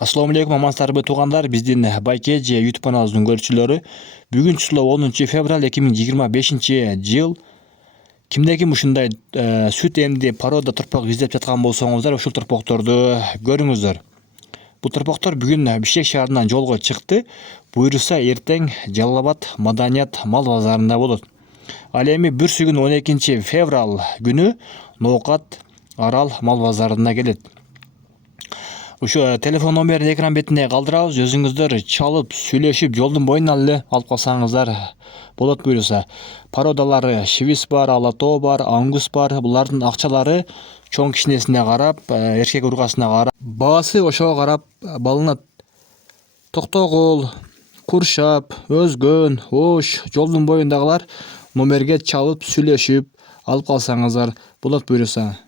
Assalamu алейкум, амансыздарбы туугандар. Биздин Байкеже YouTube каналыбыздын көрүүчүлөрү. Бүгүн число 10 февраль 2025 жыл. Кимде ким ушундай сүт эмди порода турпак издеп жаткан болсоңуздар, ушул турпокторду көрүңүздөр. Бул турпоктор бүгүн Бишкек шаарынан жолго чыкты. Буйруса эртең Жалал Абад Маданият мал базарында болот. Ал эми бүрсүгүн 12 февраль күнү Ноокат Арал мал базарына келет. Ушу телефон номерин экран бетине калтырабыз. Өзүңүздөр чалып, сүйлөшүп, жолдун боюнан эле алып калсаңыздар болот буюрса. Породалары швиз бар, алатоо бар, ангус бар. Булардын акчалары чоң кичинесине карап, эркек ургасына карап, баасы ошого карап балынат. Токтогул, Куршап, Өзгөн, Ош, жолдун боюндагылар номерге чалып, сүйлөшүп алып калсаңыздар болот буюрса.